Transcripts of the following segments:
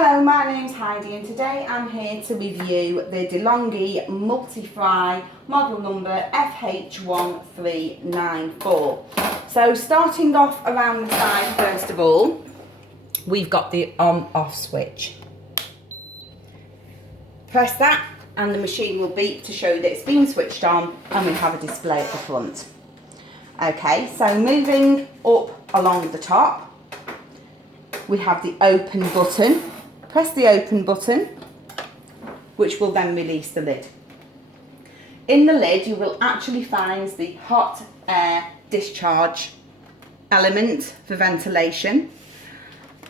Hello, my name's Heidi and today I'm here to review the DeLonghi Multifry model number FH1394. So starting off around the side, first of all, we've got the on-off switch. Press that and the machine will beep to show that it's been switched on, and we have a display at the front. Okay, so moving up along the top, we have the open button. Press the open button, which will then release the lid. In the lid, you will actually find the hot air discharge element for ventilation.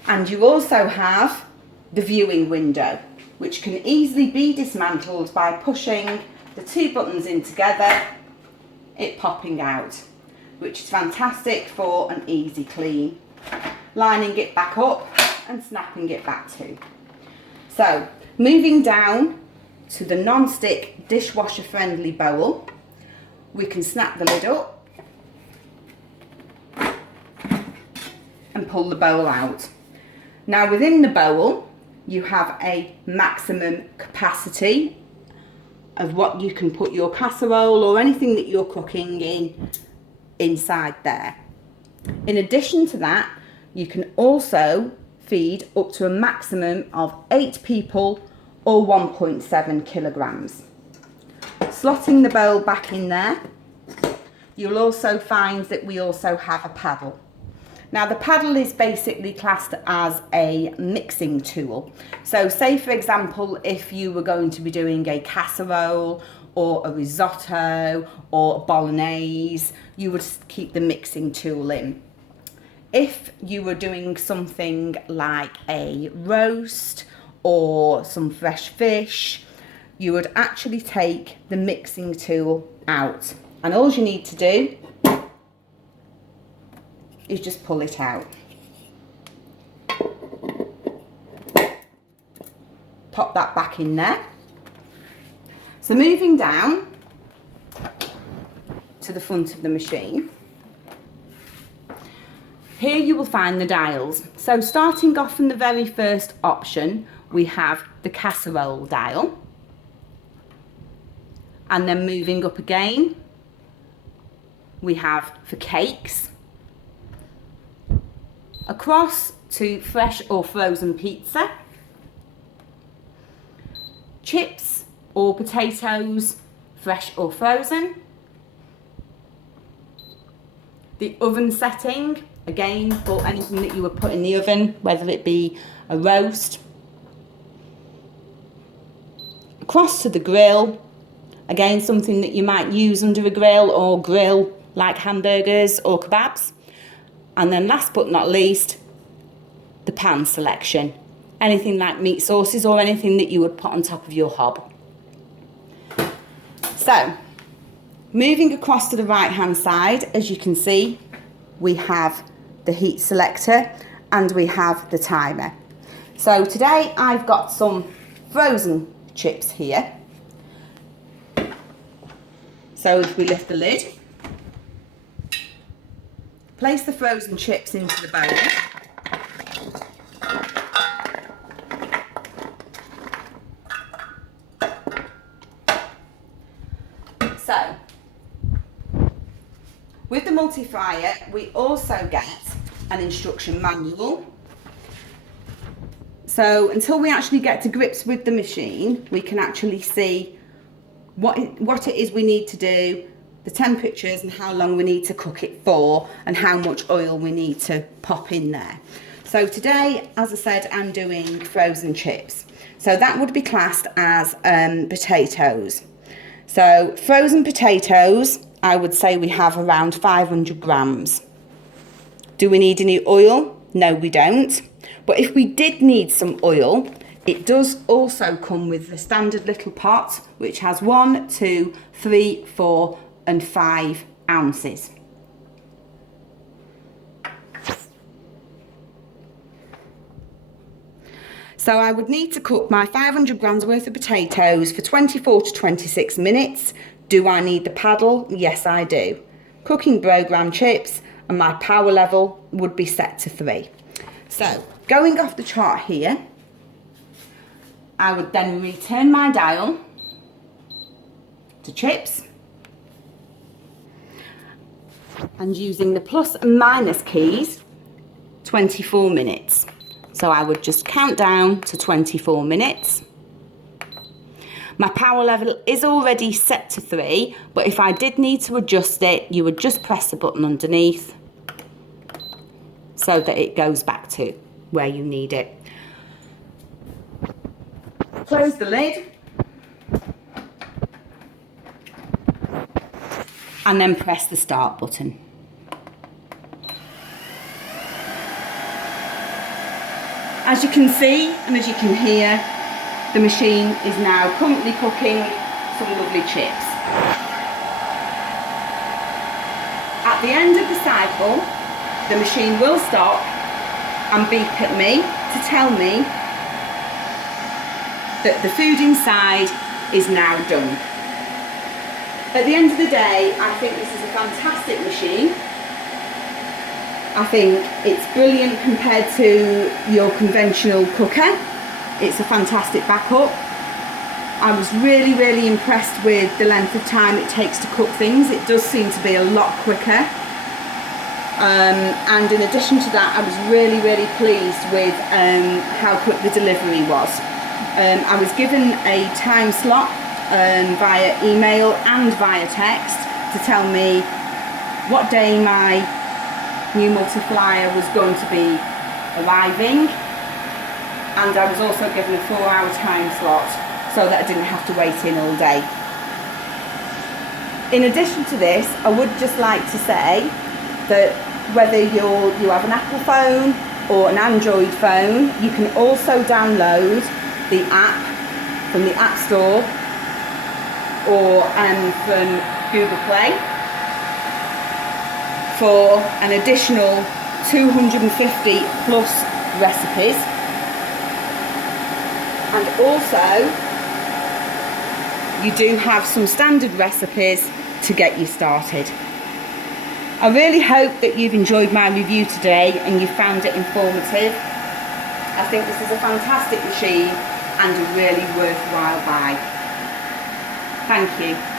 And you also have the viewing window, which can easily be dismantled by pushing the two buttons in together, it popping out, which is fantastic for an easy clean. Lining it back up and snapping it back too. So, moving down to the non-stick dishwasher friendly bowl, we can snap the lid up and pull the bowl out. Now within the bowl, you have a maximum capacity of what you can put your casserole or anything that you're cooking in inside there. In addition to that, you can also feed up to a maximum of 8 people or 1.7 kilograms. Slotting the bowl back in there, you'll also find that we also have a paddle. Now the paddle is basically classed as a mixing tool. So say for example, if you were going to be doing a casserole or a risotto or a bolognese, you would keep the mixing tool in. If you were doing something like a roast or some fresh fish, you would actually take the mixing tool out. And all you need to do is just pull it out. Pop that back in there. So moving down to the front of the machine, here you will find the dials. So starting off from the very first option, we have the casserole dial. And then moving up again, we have for cakes. Across to fresh or frozen pizza. Chips or potatoes, fresh or frozen. The oven setting, again, for anything that you would put in the oven, whether it be a roast. Across to the grill, again, something that you might use under a grill or grill like hamburgers or kebabs. And then last but not least, the pan selection. Anything like meat sauces or anything that you would put on top of your hob. So, moving across to the right hand side, as you can see, we have the heat selector and we have the timer. So today I've got some frozen chips here. So if we lift the lid, place the frozen chips into the bowl. So, with the multi-fryer, we also get an instruction manual. So until we actually get to grips with the machine, we can actually see what it is we need to do, the temperatures and how long we need to cook it for, and how much oil we need to pop in there. So today, as I said, I'm doing frozen chips. So that would be classed as potatoes. So frozen potatoes, I would say we have around 500 grams. Do we need any oil? No, we don't. But if we did need some oil, it does also come with the standard little pot, which has 1, 2, 3, 4 and 5 ounces. So I would need to cook my 500 grams worth of potatoes for 24 to 26 minutes. Do I need the paddle? Yes, I do. Cooking programme chips, and my power level would be set to 3. So going off the chart here, I would then return my dial to chips, and using the plus and minus keys, 24 minutes. So I would just count down to 24 minutes. My power level is already set to 3, but if I did need to adjust it, you would just press the button underneath so that it goes back to where you need it. Close the lid and then press the start button. As you can see and as you can hear, the machine is now currently cooking some lovely chips. At the end of the cycle, the machine will stop and beep at me to tell me that the food inside is now done. At the end of the day, I think this is a fantastic machine. I think it's brilliant compared to your conventional cooker. It's a fantastic backup. I was really impressed with the length of time it takes to cook things. It does seem to be a lot quicker. And in addition to that, I was really pleased with how quick the delivery was. I was given a time slot via email and via text to tell me what day my new multiplier was going to be arriving, and I was also given a 4-hour time slot so that I didn't have to wait in all day. In addition to this, I would just like to say that whether you have an Apple phone or an Android phone, you can also download the app from the App Store or from Google Play for an additional 250 plus recipes, and also you do have some standard recipes to get you started. I really hope that you've enjoyed my review today and you found it informative. I think this is a fantastic machine and a really worthwhile buy. Thank you.